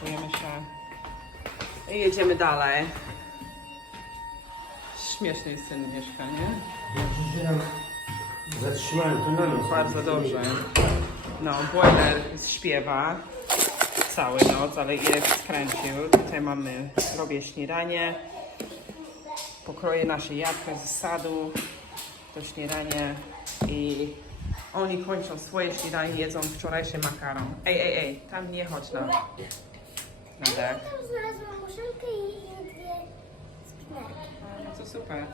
Pakujemy się i jedziemy dalej. Śmieszny jest ten mieszkanie. Zatrzymałem to na noc. Bardzo dobrze. No, boiler śpiewa cały noc, ale Irek skręcił. Tutaj mamy, robię śniadanie. Pokroję nasze jabłka z sadu do śniadania i oni kończą swoje śniadanie, jedzą wczorajszy makaron. Ej, ej, ej, tam nie chodź na, na dach. Tam znalazłam muszelkę i, dwie spinarki. No to super.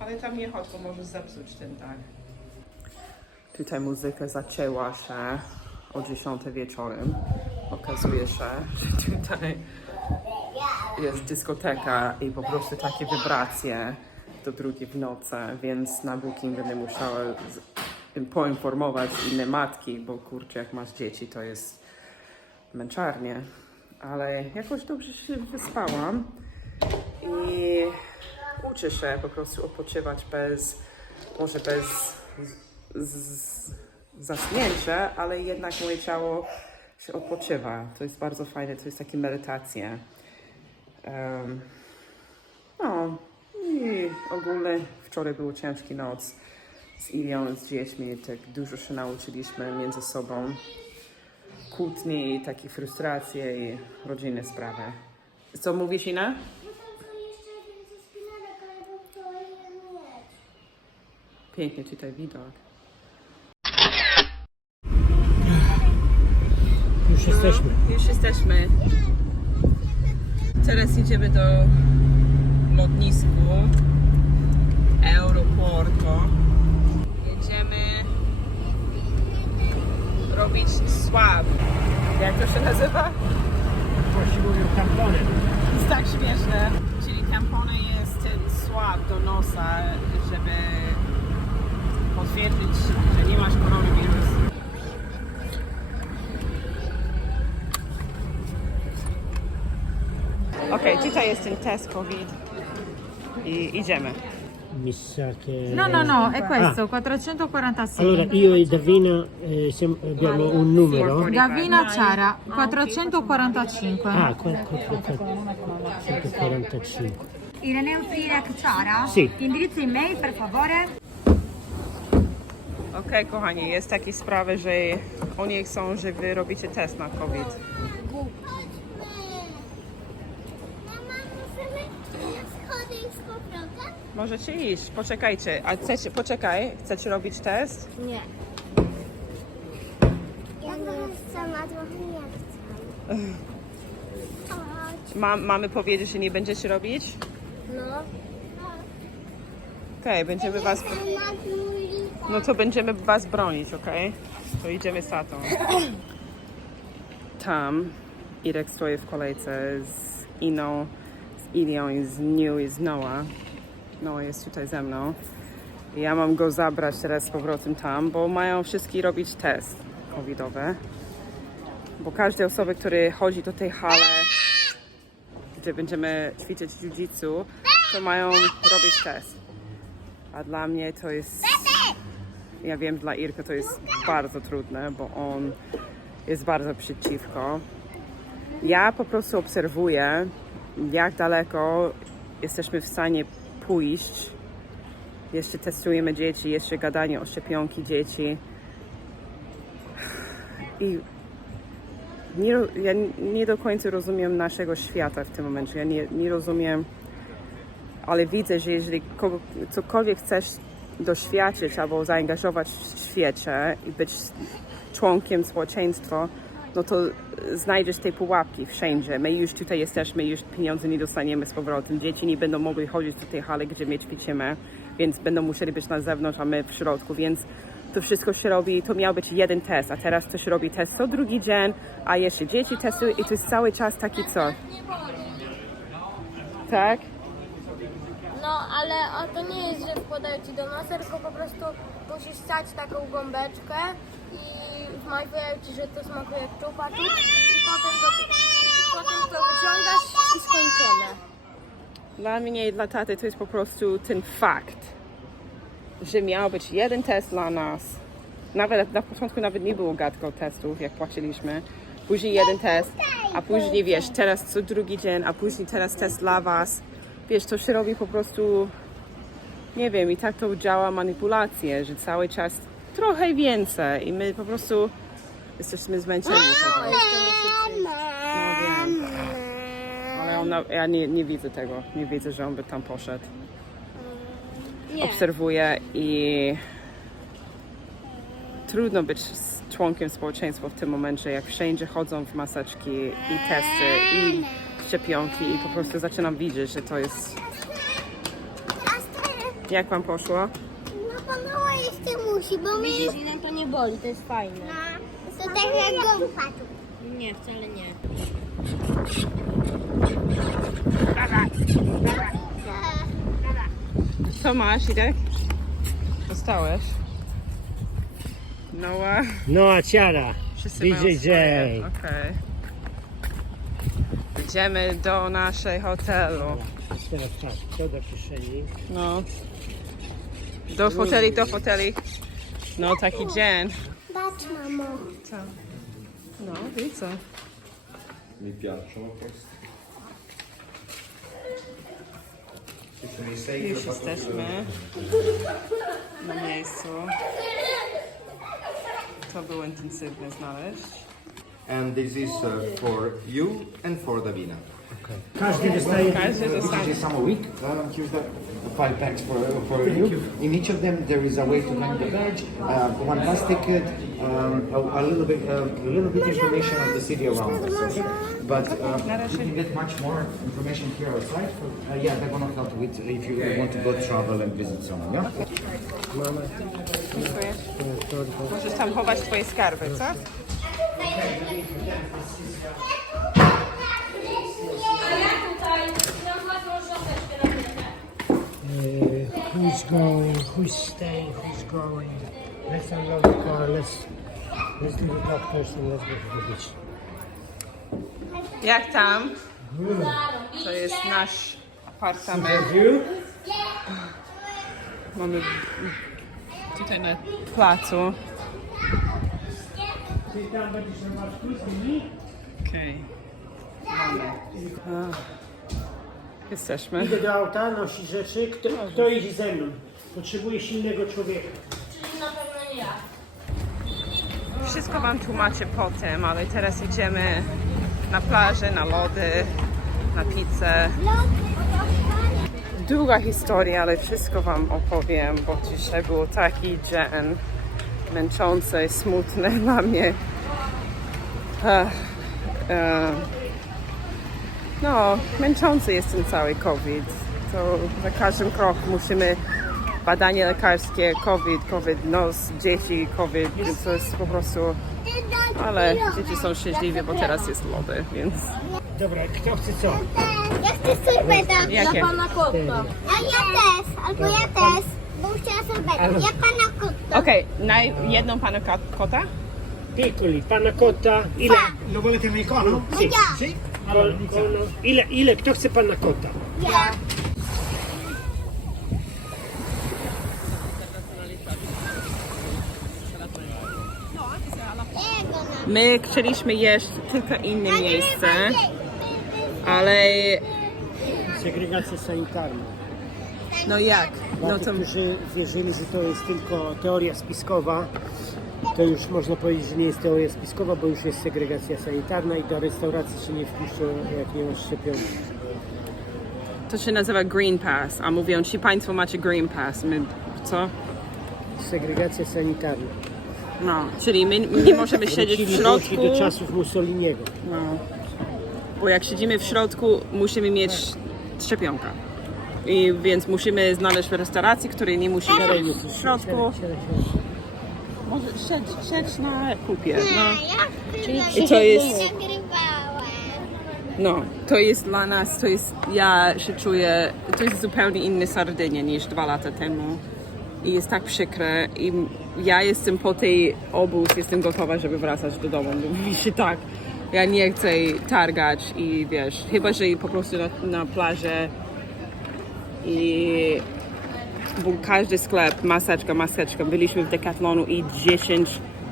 Ale tam nie chodź, bo możesz zepsuć ten dach. Tutaj muzyka zaczęła się o 10 wieczorem. Okazuje się, że tutaj jest dyskoteka i po prostu takie wibracje do drugiej w nocy, więc na booking będę musiała z- poinformować inne matki, bo kurczę, jak masz dzieci, to jest męczarnie. Ale jakoś dobrze się wyspałam i uczę się po prostu odpoczywać bez, może bez z, zasnięcia, ale jednak moje ciało się odpoczywa. To jest bardzo fajne, to jest takie medytacja. Em, no i ogólnie wczoraj był ciężki noc z Ilią, z dziećmi, tak dużo się nauczyliśmy między sobą. Kłótni, i takie frustracje i rodzinne sprawy. Co mówisz, Ina? No. Pięknie tutaj widok. Już jesteśmy. Już jesteśmy. Teraz idziemy do lotnisku Aeroporto. Jedziemy robić swab. Jak to się nazywa? Właśnie mówią tamponem. Jest tak śmieszne. Czyli tampony jest ten swab do nosa, żeby potwierdzić, że nie masz koronawirusa. Okej, tutaj jest ten test COVID i idziemy. Mi sa che... No, no, no, è questo, 446. Allora, io e Davina eh, siamo- abbiamo un numero. Gavina Ciara, 445. Ah, qua- qua- qua- qua- 145. Ireneo Firek Ciara? Sì. Indirizzo email, per favore. Okej, kochani, jest takie sprawy, że oni chcą, że wy robicie test na COVID. Możecie iść, poczekajcie. A chcecie, poczekaj, chcecie robić test? Nie. Ja nie chcę, a trochę nie chcę. Chodź. Ma, mamy powiedzieć, że nie będziecie robić? No. Okej, będziemy was... No to będziemy was bronić, okej? To idziemy z tatą. Tam Irek stoi w kolejce z Iną, z Ilią i z New i z Noah. Noah jest tutaj ze mną. Ja mam go zabrać teraz z powrotem tam, bo mają wszystkie robić test covidowy. Bo każda osoba, która chodzi do tej hale, gdzie będziemy ćwiczyć jiu-jitsu, to mają robić test. A dla mnie to jest ja wiem, dla Irka to jest bardzo trudne, bo on jest bardzo przeciwko. Ja po prostu obserwuję, jak daleko jesteśmy w stanie pójść. Jeszcze testujemy dzieci, jeszcze gadanie o szczepionki dzieci. I nie, ja nie do końca rozumiem naszego świata w tym momencie. Ja nie, nie rozumiem, ale widzę, że jeżeli kogo, cokolwiek chcesz doświadczyć albo zaangażować w świecie i być członkiem społeczeństwa, no to znajdziesz tej pułapki wszędzie. My już tutaj jesteśmy, już pieniądze nie dostaniemy z powrotem. Dzieci nie będą mogły chodzić do tej hali, gdzie my ćwiczymy, więc będą musieli być na zewnątrz, a my w środku, więc to wszystko się robi, to miał być jeden test, a teraz to się robi test co drugi dzień, a jeszcze dzieci testują i to jest cały czas taki co? Tak? No, ale to nie jest, że wkładają ci do nosa, tylko po prostu musisz stać taką gąbeczkę i wmawiają ci, że to smakuje jak czupa i potem to, potem to wyciągasz i skończone. Dla mnie i dla taty to jest po prostu ten fakt, że miał być jeden test dla nas. Nawet na początku nawet nie było gadko testów, jak płaciliśmy. później jeden test, a później wiesz, teraz co drugi dzień, a później teraz test dla was. Wiesz, to się robi po prostu, nie wiem, i tak to działa manipulacje, że cały czas trochę więcej i my po prostu jesteśmy zmęczeni tego. No wiem. Ale on, na- ja nie, nie widzę tego, nie widzę, że on by tam poszedł. Nie. Obserwuję i trudno być członkiem społeczeństwa w tym momencie, jak wszędzie chodzą w maseczki i testy i szczepionki i po prostu zaczynam widzieć, że to jest... Jak wam poszło? No bo mama jeszcze musi, bo mi... Widzisz, i nam to nie boli, to jest fajne. To tak jak gąbka tu. Nie, wcale nie. Co masz, Idek? Dostałeś? Noah? No a ciara. Wszyscy mają BJJ. swoje. Okej. Idziemy do naszej hotelu. Teraz tak, to do kieszeni. No. Do foteli, do foteli. No taki dzień. Patrz mamo. Co? No, widzę. Mi piacciono questi. Już jesteśmy na miejscu. To było intensywne znaleźć. And this is uh, for you and for Davina. Każdy dostaje Każdy This is some a week. Um, here's the five packs for, for you. In each of them, there is a way to hang the badge, uh, one bus ticket, um, a, a little bit, uh, a little bit information of the city around us. Okay? But uh, you can get much more information here outside. For, uh, yeah, they're gonna help with if you want to go travel and visit someone. Yeah. Dziękuję. Możesz tam chować twoje skarby, co? Who's going, who's staying, who's going. Let's unload the car, let's, let's do the top person, let's go to the beach. Jak tam? To jest nasz apartament. You? Mamy tutaj na placu. Okej. A. Jesteśmy. Idę do auta, nosi rzeczy. Kto, kto idzie ze mną? Potrzebuję silnego człowieka. Czyli na pewno nie ja. Wszystko wam tłumaczę potem, ale teraz idziemy na plażę, na lody, na pizzę. Długa historia, ale wszystko wam opowiem, bo dzisiaj był taki dzień męczący, smutny dla mnie. E, no, męczący jest ten cały COVID. To za każdym kroku musimy badanie lekarskie, COVID, COVID, nos, dzieci, COVID, więc to jest po prostu... Ale dzieci są szczęśliwe, bo teraz jest lody, więc... Dobra, kto chce co? Ja chcę sorbeta. Jakie? Dla pana kota. A ja też, albo ja też. Bo chciała sorbeta. Ja pana kota. Okej, na jedną pana ka- kota? Piccoli, panna cotta, ile? Lo volete americano? No ja. Sì. Kono, ile, ile, kto chce panna cotta? Ja. Jego na My chcieliśmy jeść tylko inne miejsce, ale Segregacja sanitarna. No jak? Dla No tych, to którzy wierzyli, że to jest tylko teoria spiskowa, to już można powiedzieć, że nie jest teoria spiskowa, bo już jest segregacja sanitarna i do restauracji się nie wpuszczą, jak nie masz szczepionki. To się nazywa Green Pass, a mówią ci Państwo macie Green Pass. My, co? Segregacja sanitarna. No, czyli my nie możemy siedzieć w Wrócili środku, do czasów Mussoliniego. no, bo jak siedzimy w środku, musimy mieć szczepionkę. I więc musimy znaleźć restaurację, której nie musi siedzieć w środku. Może siedź, siedź na kupie. No. Ja I to jest, no, to jest dla nas, to jest, ja się czuję, to jest zupełnie inny Sardynia niż dwa lata temu. I jest tak przykre i ja jestem po tej obóz, jestem gotowa, żeby wracać do domu. Mówi się tak, ja nie chcę targać i wiesz, chyba, że po prostu na, na plażę i był każdy sklep, maseczka, maseczka. Byliśmy w Decathlonu i 10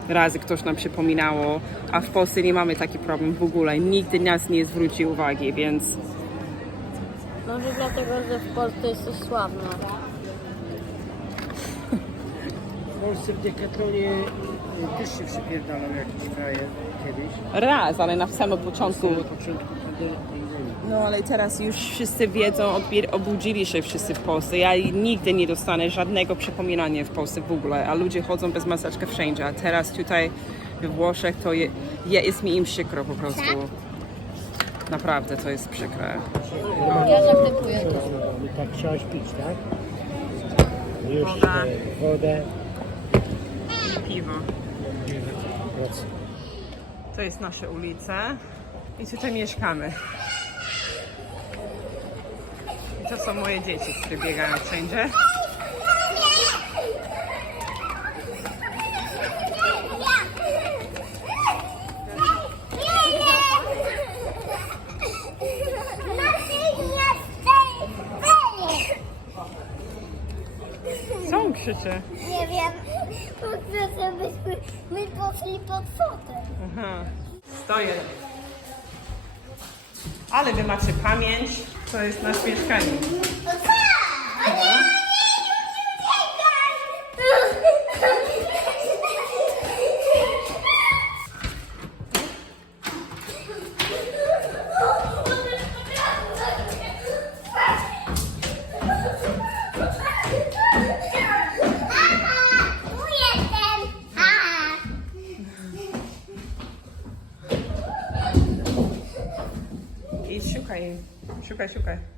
razy ktoś nam przypominało, a w Polsce nie mamy taki problem w ogóle. Nigdy nas nie zwróci uwagi, więc Może dlatego, że w Polsce jesteś sławna. W Polsce w Decathlonie y, też się przypierdalał jakiś frajer kiedyś. raz, ale na samym początku. Na początku pandemii. No ale teraz już wszyscy wiedzą, odbier- obudzili się wszyscy w Polsce. Ja nigdy nie dostanę żadnego przypominania w Polsce w ogóle, a ludzie chodzą bez maseczki wszędzie. A teraz tutaj we Włoszech to je, je, jest mi im przykro po prostu. Naprawdę to jest przykre. Ja zaakceptuję to. No tak chciałaś pić, tak? Już Woda. e, wodę. Piwo. To jest nasze ulice i tutaj mieszkamy. To są moje dzieci, które biegają wszędzie. Są krzyczy. Nie wiem, po prostu żebyśmy my poszli pod fotel. Aha. Stoję. Ale wy macie pamięć, to jest nasz mieszkanie. شكرا شكرا